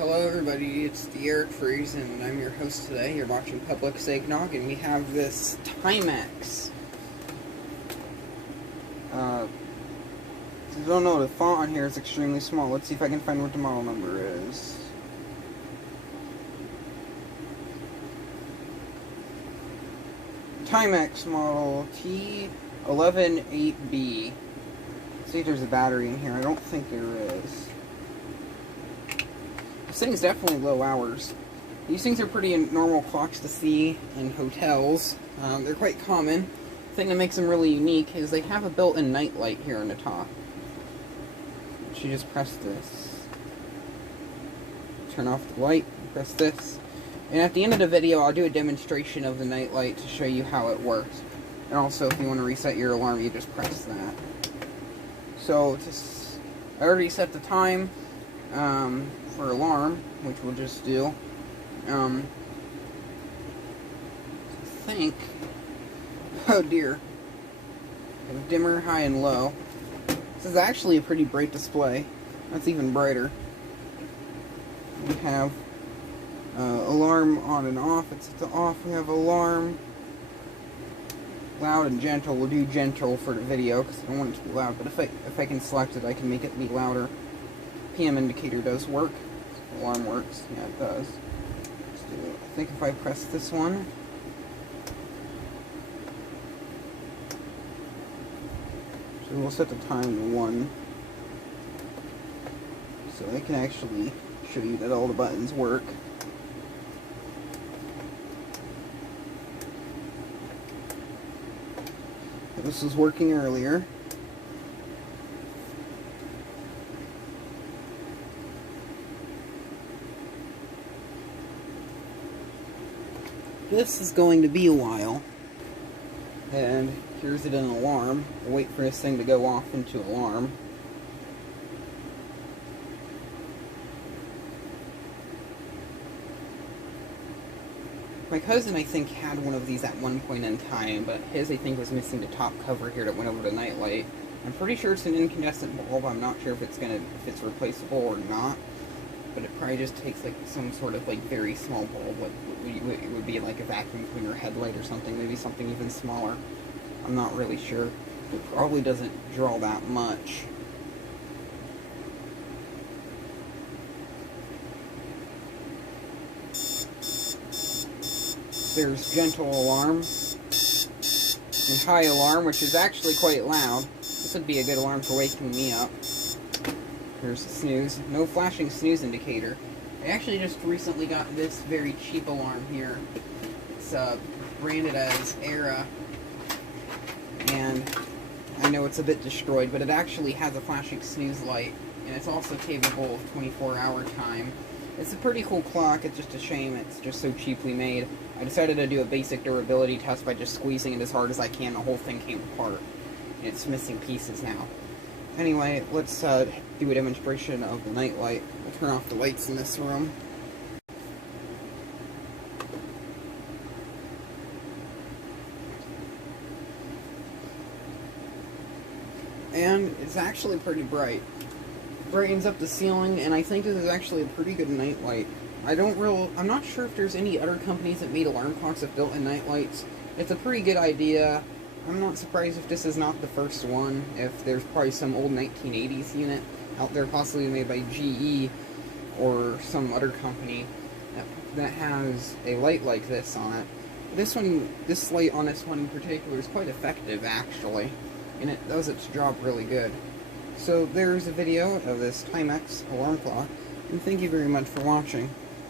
Hello everybody, it's the Eric Freeze and I'm your host today. You're watching Public Eggnog and we have this Timex. If you don't know, the font on here is extremely small. Let's see if I can find what the model number is. Timex model T118B. Let's see if there's a battery in here. I don't think there is. This thing's definitely low hours. These things are pretty normal clocks to see in hotels. They're quite common. The thing that makes them really unique is they have a built-in night light here on the top. You just press this. Turn off the light, press this. And at the end of the video, I'll do a demonstration of the night light to show you how it works. And also, if you want to reset your alarm, you just press that. So, I already set the time for alarm, which we'll just do. I think, oh dear, dimmer, high, and low. This is actually a pretty bright display. That's even brighter. We have alarm on and off. It's at the off. We have alarm, loud and gentle. We'll do gentle for the video because I don't want it to be loud. But if I can select it, I can make it be louder. PM indicator does work. Alarm works. Yeah, it does. Let's do it. I think if I press this one. So we'll set the time to 1. So I can actually show you that all the buttons work. This was working earlier. This is going to be a while. And here's it in an alarm. We'll wait for this thing to go off into alarm. My cousin, I think, had one of these at one point in time, but his, I think, was missing the top cover here that went over the nightlight. I'm pretty sure it's an incandescent bulb. I'm not sure if it's replaceable or not. But it probably just takes like some sort of like very small bulb. Like it would be like a vacuum cleaner headlight or something. Maybe something even smaller. I'm not really sure. It probably doesn't draw that much. There's gentle alarm and high alarm, which is actually quite loud. This would be a good alarm for waking me up. Here's the snooze. No flashing snooze indicator. I actually just recently got this very cheap alarm here. It's branded as Era, and I know it's a bit destroyed, but it actually has a flashing snooze light, and it's also capable of 24-hour time. It's a pretty cool clock. It's just a shame it's just so cheaply made. I decided to do a basic durability test by just squeezing it as hard as I can. The whole thing came apart, and it's missing pieces now. Anyway, let's do a demonstration of the night light. We'll turn off the lights in this room. And it's actually pretty bright. It brightens up the ceiling, and I think this is actually a pretty good night light. I'm not sure if there's any other companies that made alarm clocks with built-in night lights. It's a pretty good idea. I'm not surprised if this is not the first one, if there's probably some old 1980s unit out there, possibly made by GE or some other company that has a light like this on it. This light on this one in particular is quite effective, actually, and it does its job really good. So there's a video of this Timex alarm clock, and thank you very much for watching.